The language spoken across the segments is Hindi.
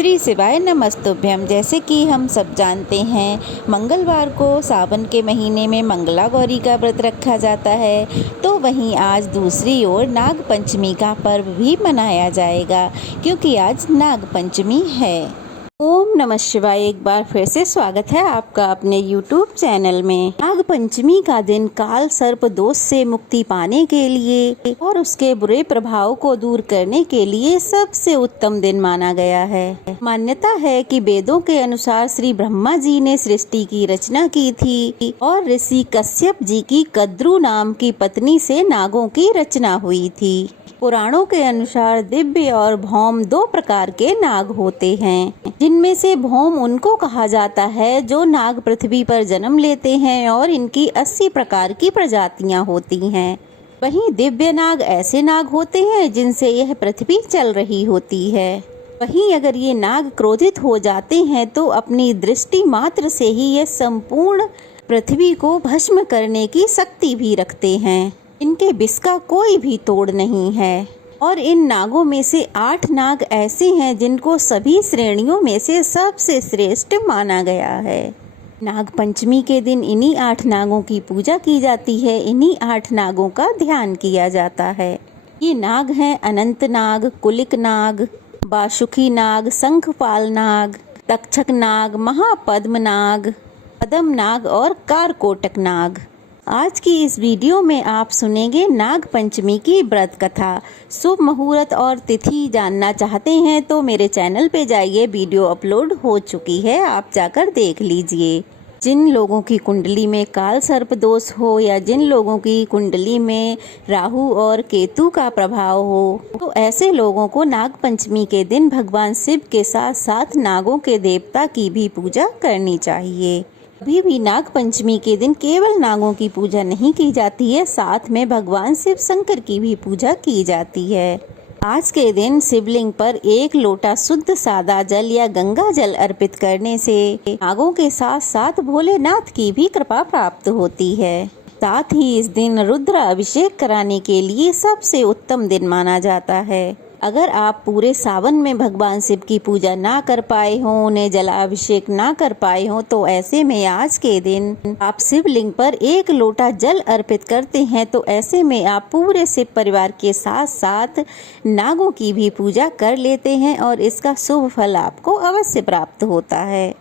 श्री शिवाय नमस्तुभ्यम। जैसे कि हम सब जानते हैं, मंगलवार को सावन के महीने में मंगला गौरी का व्रत रखा जाता है, तो वहीं आज दूसरी ओर नाग पंचमी का पर्व भी मनाया जाएगा, क्योंकि आज नाग पंचमी है। ओम नमः शिवाय। एक बार फिर से स्वागत है आपका अपने YouTube चैनल में। नाग पंचमी का दिन काल सर्प दोष से मुक्ति पाने के लिए और उसके बुरे प्रभाव को दूर करने के लिए सबसे उत्तम दिन माना गया है। मान्यता है कि वेदों के अनुसार श्री ब्रह्मा जी ने सृष्टि की रचना की थी और ऋषि कश्यप जी की कद्रू नाम की पत्नी से नागों की रचना हुई थी। पुराणों के अनुसार दिव्य और भौम दो प्रकार के नाग होते हैं, जिनमें से भौम उनको कहा जाता है जो नाग पृथ्वी पर जन्म लेते हैं और इनकी 80 प्रकार की प्रजातियां होती हैं। वहीं दिव्य नाग ऐसे नाग होते हैं जिनसे यह पृथ्वी चल रही होती है। वहीं अगर ये नाग क्रोधित हो जाते हैं तो अपनी दृष्टि मात्र से ही ये संपूर्ण पृथ्वी को भस्म करने की शक्ति भी रखते हैं। इनके विष का कोई भी तोड़ नहीं है और इन नागों में से 8 नाग ऐसे हैं जिनको सभी श्रेणियों में से सबसे श्रेष्ठ माना गया है। नाग पंचमी के दिन इन्हीं 8 नागों की पूजा की जाती है, इन्हीं 8 नागों का ध्यान किया जाता है। ये नाग हैं अनंत नाग, कुलिक नाग, बासुकी नाग, शंखपाल नाग, तक्षक नाग, महापद्म नाग, पद्म नाग और कारकोटक नाग। आज की इस वीडियो में आप सुनेंगे नाग पंचमी की व्रत कथा। शुभ मुहूर्त और तिथि जानना चाहते हैं तो मेरे चैनल पे जाइए, वीडियो अपलोड हो चुकी है, आप जाकर देख लीजिए। जिन लोगों की कुंडली में काल सर्प दोष हो या जिन लोगों की कुंडली में राहु और केतु का प्रभाव हो, तो ऐसे लोगों को नाग पंचमी के दिन भगवान शिव के साथ साथ नागों के देवता की भी पूजा करनी चाहिए। अभी भी नाग पंचमी के दिन केवल नागों की पूजा नहीं की जाती है, साथ में भगवान शिव शंकर की भी पूजा की जाती है। आज के दिन शिवलिंग पर 1 लोटा शुद्ध सादा जल या गंगा जल अर्पित करने से नागों के साथ साथ भोलेनाथ की भी कृपा प्राप्त होती है। साथ ही इस दिन रुद्र अभिषेक कराने के लिए सबसे उत्तम दिन माना जाता है। अगर आप पूरे सावन में भगवान शिव की पूजा ना कर पाए हों, उन्हें जलाभिषेक ना कर पाए हों, तो ऐसे में आज के दिन आप शिवलिंग पर 1 लोटा जल अर्पित करते हैं, तो ऐसे में आप पूरे शिव परिवार के साथ साथ नागों की भी पूजा कर लेते हैं और इसका शुभ फल आपको अवश्य प्राप्त होता है।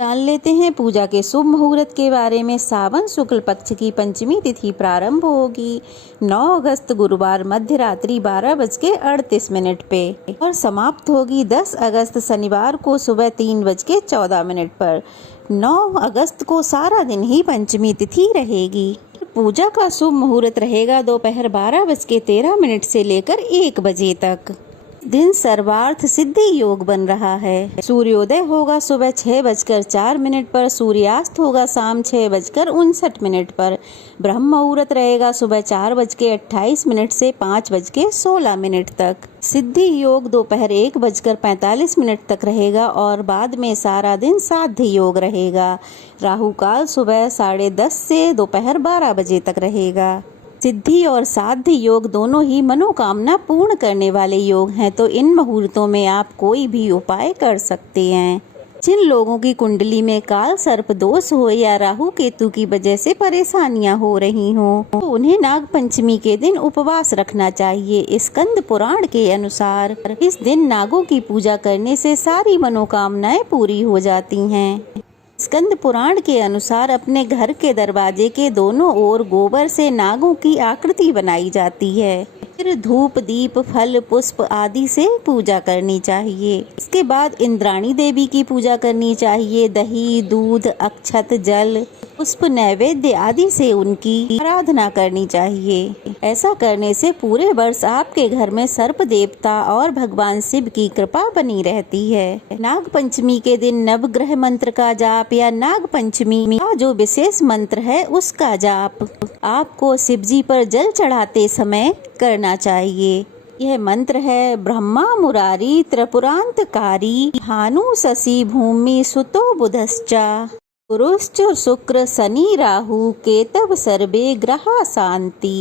जान लेते हैं पूजा के शुभ मुहूर्त के बारे में। सावन शुक्ल पक्ष की पंचमी तिथि प्रारंभ होगी 9 अगस्त गुरुवार मध्य रात्रि 12:38 पे और समाप्त होगी 10 अगस्त शनिवार को सुबह 3:14 पर। 9 अगस्त को सारा दिन ही पंचमी तिथि रहेगी। पूजा का शुभ मुहूर्त रहेगा दोपहर 12:13 से लेकर 1 बजे तक। दिन सर्वार्थ सिद्धि योग बन रहा है। सूर्योदय होगा सुबह 6:04 पर, सूर्यास्त होगा शाम 6:59 पर। ब्रह्म मुहूर्त रहेगा सुबह 4:28 से 5:16 तक। सिद्धि योग दोपहर 1:45 तक रहेगा और बाद में सारा दिन साध्य योग रहेगा। राहु काल सुबह 10:30 से दोपहर 12 बजे तक रहेगा। सिद्धि और साध्य योग दोनों ही मनोकामना पूर्ण करने वाले योग हैं, तो इन मुहूर्तों में आप कोई भी उपाय कर सकते हैं। जिन लोगों की कुंडली में काल सर्प दोष हो या राहु केतु की वजह से परेशानियां हो रही हों, तो उन्हें नाग पंचमी के दिन उपवास रखना चाहिए। स्कंद पुराण के अनुसार इस दिन नागों की पूजा करने से सारी मनोकामनाएं पूरी हो जाती हैं। स्कंद पुराण के अनुसार अपने घर के दरवाजे के दोनों ओर गोबर से नागों की आकृति बनाई जाती है। फिर धूप दीप फल पुष्प आदि से पूजा करनी चाहिए। इसके बाद इंद्राणी देवी की पूजा करनी चाहिए। दही दूध अक्षत जल पुष्प नैवेद्य आदि से उनकी आराधना करनी चाहिए। ऐसा करने से पूरे वर्ष आपके घर में सर्प देवता और भगवान शिव की कृपा बनी रहती है। नाग पंचमी के दिन नवग्रह मंत्र का जाप या नाग पंचमी का जो विशेष मंत्र है उसका जाप आपको शिव जी पर जल चढ़ाते समय करना चाहिए। यह मंत्र है ब्रह्मा मुरारी त्रिपुरांतकारी भानु शशि भूमि सुतो बुधश्चा पुरुश्च शुक्र शनि राहु केतव सर्वे ग्रहा शांति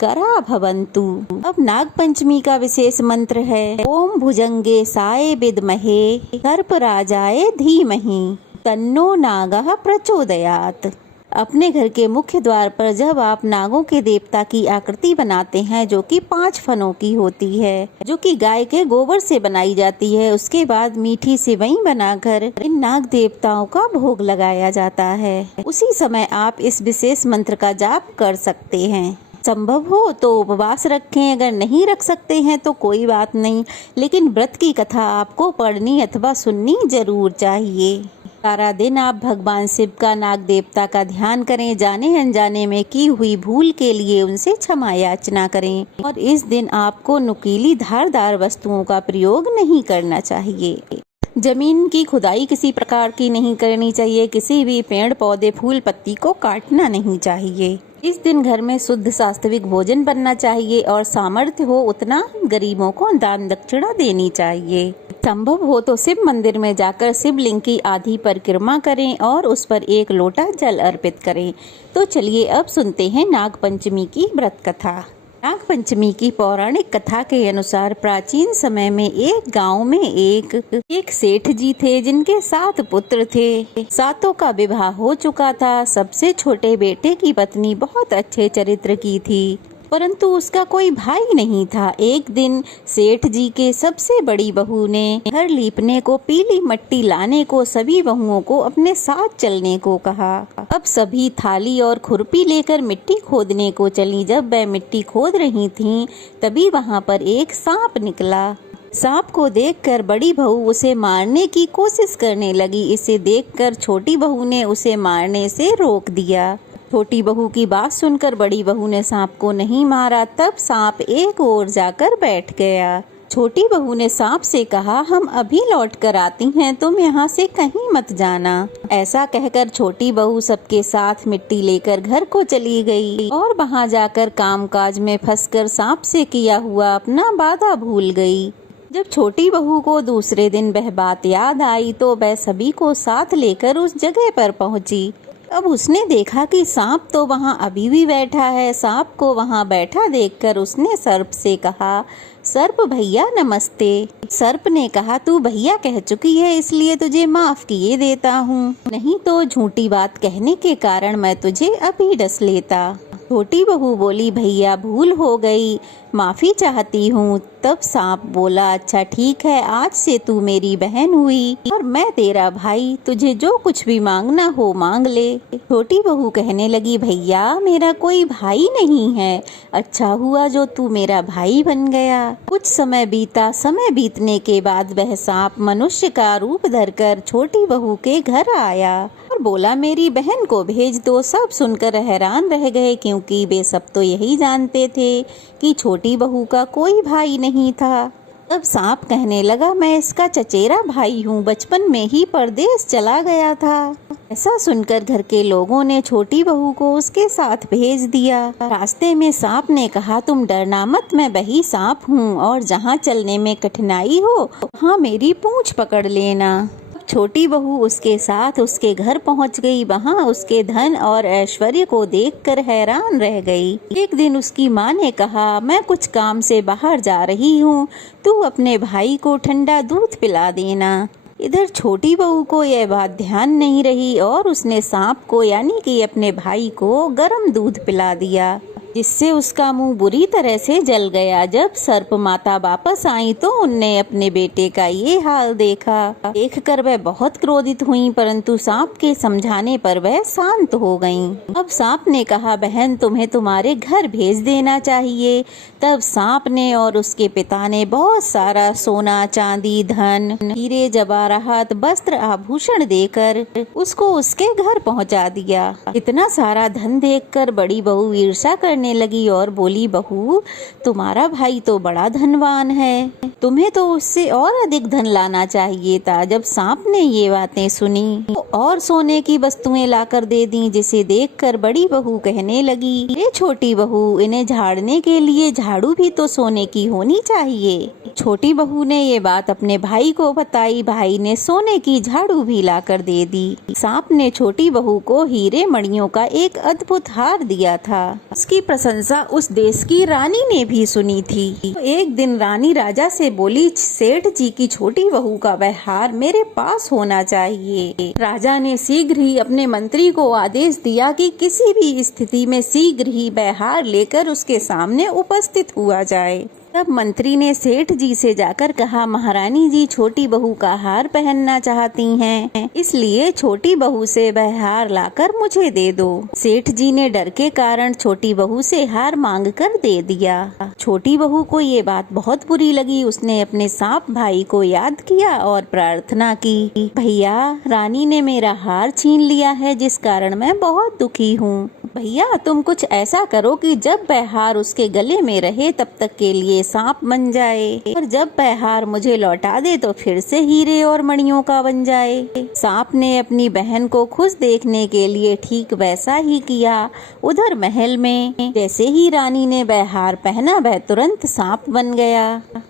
करा भवन्तु। अब नाग पंचमी का विशेष मंत्र है ओम भुजंगे साय विद्महे सर्पराजाय धीमहि तन्नो नागः प्रचोदयात्। अपने घर के मुख्य द्वार पर जब आप नागों के देवता की आकृति बनाते हैं जो कि 5 फनों की होती है, जो कि गाय के गोबर से बनाई जाती है, उसके बाद मीठी सेवई बनाकर इन नाग देवताओं का भोग लगाया जाता है। उसी समय आप इस विशेष मंत्र का जाप कर सकते हैं। संभव हो तो उपवास रखें, अगर नहीं रख सकते हैं तो कोई बात नहीं, लेकिन व्रत की कथा आपको पढ़नी अथवा सुननी जरूर चाहिए। सारा दिन आप भगवान शिव का, नाग देवता का ध्यान करें, जाने अनजाने में की हुई भूल के लिए उनसे क्षमा याचना करें, और इस दिन आपको नुकीली धारदार वस्तुओं का प्रयोग नहीं करना चाहिए। जमीन की खुदाई किसी प्रकार की नहीं करनी चाहिए, किसी भी पेड़ पौधे फूल पत्ती को काटना नहीं चाहिए। इस दिन घर में शुद्ध सात्विक भोजन बनना चाहिए और सामर्थ्य हो उतना गरीबों को दान दक्षिणा देनी चाहिए। संभव हो तो शिव मंदिर में जाकर शिवलिंग की आधी परिक्रमा करें और उस पर 1 लोटा जल अर्पित करें। तो चलिए अब सुनते हैं नाग पंचमी की व्रत कथा। नाग पंचमी की पौराणिक कथा के अनुसार प्राचीन समय में एक गांव में एक सेठ जी थे जिनके 7 पुत्र थे। 7 का विवाह हो चुका था। सबसे छोटे बेटे की पत्नी बहुत अच्छे चरित्र की थी, परंतु उसका कोई भाई नहीं था। एक दिन सेठ जी के सबसे बड़ी बहू ने घर लीपने को, पीली मिट्टी लाने को सभी बहुओं को अपने साथ चलने को कहा। अब सभी थाली और खुरपी लेकर मिट्टी खोदने को चली। जब वह मिट्टी खोद रही थीं, तभी वहां पर एक सांप निकला। सांप को देखकर बड़ी बहू उसे मारने की कोशिश करने लगी। इसे देखकर छोटी बहू ने उसे मारने से रोक दिया। छोटी बहू की बात सुनकर बड़ी बहू ने सांप को नहीं मारा। तब सांप एक ओर जाकर बैठ गया। छोटी बहू ने सांप से कहा, हम अभी लौट कर आती हैं, तुम यहाँ से कहीं मत जाना। ऐसा कहकर छोटी बहू सबके साथ मिट्टी लेकर घर को चली गई और वहाँ जाकर कामकाज में फंसकर सांप से किया हुआ अपना वादा भूल गई। जब छोटी बहू को दूसरे दिन वह बात याद आई तो वह सभी को साथ लेकर उस जगह पर पहुँची। अब उसने देखा कि सांप तो वहाँ अभी भी बैठा है। सांप को वहाँ बैठा देखकर उसने सर्प से कहा, सर्प भैया नमस्ते। सर्प ने कहा, तू भैया कह चुकी है इसलिए तुझे माफ किए देता हूँ, नहीं तो झूठी बात कहने के कारण मैं तुझे अभी डस लेता। छोटी बहू बोली, भैया भूल हो गई, माफी चाहती हूँ। तब सांप बोला, अच्छा ठीक है, आज से तू मेरी बहन हुई और मैं तेरा भाई, तुझे जो कुछ भी मांगना हो मांग ले। छोटी बहू कहने लगी, भैया मेरा कोई भाई नहीं है, अच्छा हुआ जो तू मेरा भाई बन गया। कुछ समय बीता। समय बीतने के बाद वह सांप मनुष्य का रूप धरकर छोटी बहू के घर आया और बोला, मेरी बहन को भेज दो। सब सुनकर हैरान रह गए, क्योंकि वे सब तो यही जानते थे कि छोटी बहू का कोई भाई नहीं था। तब सांप कहने लगा, मैं इसका चचेरा भाई हूँ, बचपन में ही परदेश चला गया था। ऐसा सुनकर घर के लोगों ने छोटी बहू को उसके साथ भेज दिया। रास्ते में सांप ने कहा, तुम डरना मत, मैं वही सांप हूँ और जहाँ चलने में कठिनाई हो वहाँ मेरी पूंछ पकड़ लेना। छोटी बहू उसके साथ उसके घर पहुंच गई। वहां उसके धन और ऐश्वर्य को देखकर हैरान रह गई। एक दिन उसकी माँ ने कहा, मैं कुछ काम से बाहर जा रही हूँ, तू अपने भाई को ठंडा दूध पिला देना। इधर छोटी बहू को यह बात ध्यान नहीं रही और उसने सांप को यानी कि अपने भाई को गर्म दूध पिला दिया, जिससे उसका मुंह बुरी तरह से जल गया। जब सर्प माता वापस आई तो उनने अपने बेटे का ये हाल देखा। देखकर वह बहुत क्रोधित हुई, परंतु सांप के समझाने पर वह शांत हो गईं। अब सांप ने कहा, बहन तुम्हें तुम्हारे घर भेज देना चाहिए। तब सांप ने और उसके पिता ने बहुत सारा सोना, चांदी, धन, हीरे जवाहरात, वस्त्र, आभूषण देकर उसको उसके घर पहुंचा दिया। इतना सारा धन देखकर बड़ी बहू ईर्ष्या करने रोने लगी और बोली, बहू तुम्हारा भाई तो बड़ा धनवान है, तुम्हें तो उससे और अधिक धन लाना चाहिए था। जब सांप ने ये बातें सुनी तो और सोने की वस्तुएं लाकर दे दी, जिसे देखकर बड़ी बहू कहने लगी, ये छोटी बहू, इन्हें झाड़ने के लिए झाड़ू भी तो सोने की होनी चाहिए। छोटी बहू ने ये बात अपने भाई को बताई। भाई ने सोने की झाड़ू भी लाकर दे दी। सांप ने छोटी बहू को हीरे मणियों का एक अद्भुत हार दिया था। उसकी प्रशंसा उस देश की रानी ने भी सुनी थी। तो एक दिन रानी राजा से बोली, सेठ जी की छोटी बहू का वह हार मेरे पास होना चाहिए। राजा ने शीघ्र ही अपने मंत्री को आदेश दिया कि किसी भी स्थिति में शीघ्र ही वह हार लेकर उसके सामने उपस्थित हुआ जाए। तब मंत्री ने सेठ जी से जाकर कहा, महारानी जी छोटी बहू का हार पहनना चाहती हैं, इसलिए छोटी बहू से वह हार लाकर मुझे दे दो। सेठ जी ने डर के कारण छोटी बहू से हार मांग कर दे दिया। छोटी बहू को ये बात बहुत बुरी लगी। उसने अपने सांप भाई को याद किया और प्रार्थना की, भैया रानी ने मेरा हार छीन लिया है, जिस कारण मैं बहुत दुखी हूँ। भैया तुम कुछ ऐसा करो कि जब वह हार उसके गले में रहे तब तक के लिए सांप बन जाए, और जब वह हार मुझे लौटा दे तो फिर से हीरे और मणियों का बन जाए। सांप ने अपनी बहन को खुश देखने के लिए ठीक वैसा ही किया। उधर महल में जैसे ही रानी ने वह हार पहना, वह तुरंत सांप बन गया।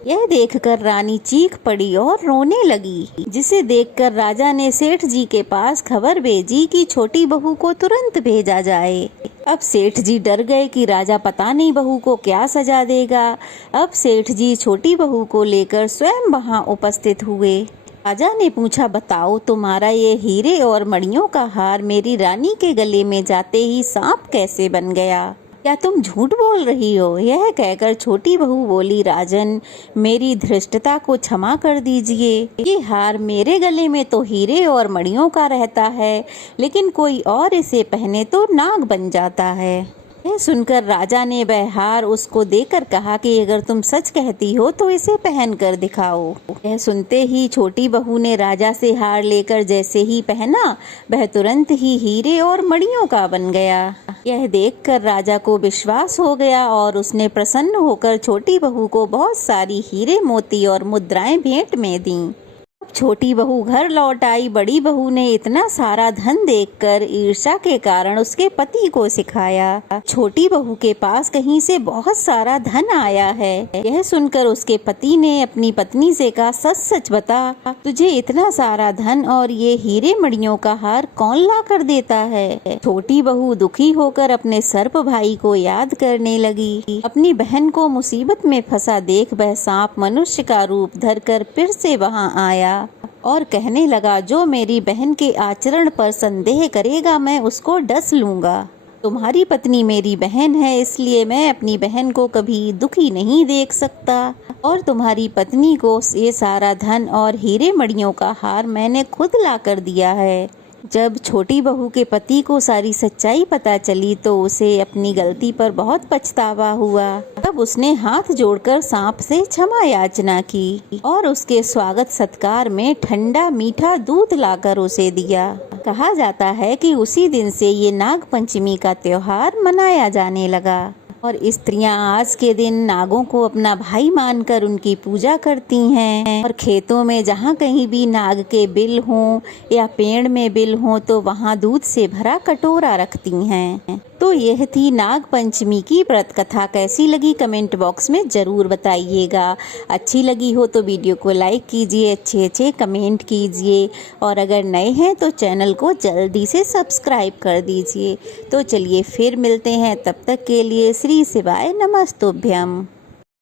यह देखकर रानी चीख पड़ी और रोने लगी, जिसे देखकर राजा ने सेठ जी के पास खबर भेजी कि छोटी बहू को तुरंत भेजा जाए। अब सेठ जी डर गए कि राजा पता नहीं बहू को क्या सजा देगा। अब सेठ जी छोटी बहू को लेकर स्वयं वहां उपस्थित हुए। राजा ने पूछा, बताओ तुम्हारा ये हीरे और मणियों का हार मेरी रानी के गले में जाते ही सांप कैसे बन गया? क्या तुम झूठ बोल रही हो? यह कहकर छोटी बहू बोली, राजन मेरी धृष्टता को क्षमा कर दीजिए। ये हार मेरे गले में तो हीरे और मणियों का रहता है, लेकिन कोई और इसे पहने तो नाग बन जाता है। यह सुनकर राजा ने वह हार उसको देकर कहा कि अगर तुम सच कहती हो तो इसे पहन कर दिखाओ। यह सुनते ही छोटी बहू ने राजा से हार लेकर जैसे ही पहना, वह तुरंत ही हीरे और मणियों का बन गया। यह देखकर राजा को विश्वास हो गया और उसने प्रसन्न होकर छोटी बहू को बहुत सारी हीरे मोती और मुद्राएं भेंट में दी। छोटी बहू घर लौट आई। बड़ी बहू ने इतना सारा धन देखकर ईर्ष्या के कारण उसके पति को सिखाया, छोटी बहू के पास कहीं से बहुत सारा धन आया है। यह सुनकर उसके पति ने अपनी पत्नी से कहा, सच सच बता, तुझे इतना सारा धन और ये हीरे मणियों का हार कौन ला कर देता है? छोटी बहू दुखी होकर अपने सर्प भाई को याद करने लगी। अपनी बहन को मुसीबत में फंसा देख वह सांप मनुष्य का रूप धरकर फिर से वहां आया और कहने लगा, जो मेरी बहन के आचरण पर संदेह करेगा मैं उसको डस लूंगा। तुम्हारी पत्नी मेरी बहन है, इसलिए मैं अपनी बहन को कभी दुखी नहीं देख सकता, और तुम्हारी पत्नी को ये सारा धन और हीरे मणियों का हार मैंने खुद ला कर दिया है। जब छोटी बहू के पति को सारी सच्चाई पता चली तो उसे अपनी गलती पर बहुत पछतावा हुआ। तब उसने हाथ जोड़कर सांप से क्षमा याचना की और उसके स्वागत सत्कार में ठंडा मीठा दूध लाकर उसे दिया। कहा जाता है कि उसी दिन से ये नाग पंचमी का त्योहार मनाया जाने लगा और स्त्रियां आज के दिन नागों को अपना भाई मानकर उनकी पूजा करती हैं और खेतों में जहाँ कहीं भी नाग के बिल हों या पेड़ में बिल हों तो वहाँ दूध से भरा कटोरा रखती हैं। तो यह थी नाग पंचमी की व्रत कथा। कैसी लगी कमेंट बॉक्स में जरूर बताइएगा। अच्छी लगी हो तो वीडियो को लाइक कीजिए, अच्छे कमेंट कीजिए और अगर नए हैं तो चैनल को जल्दी से सब्सक्राइब कर दीजिए। तो चलिए फिर मिलते हैं, तब तक के लिए श्री शिवाय नमस्तुभ्यम।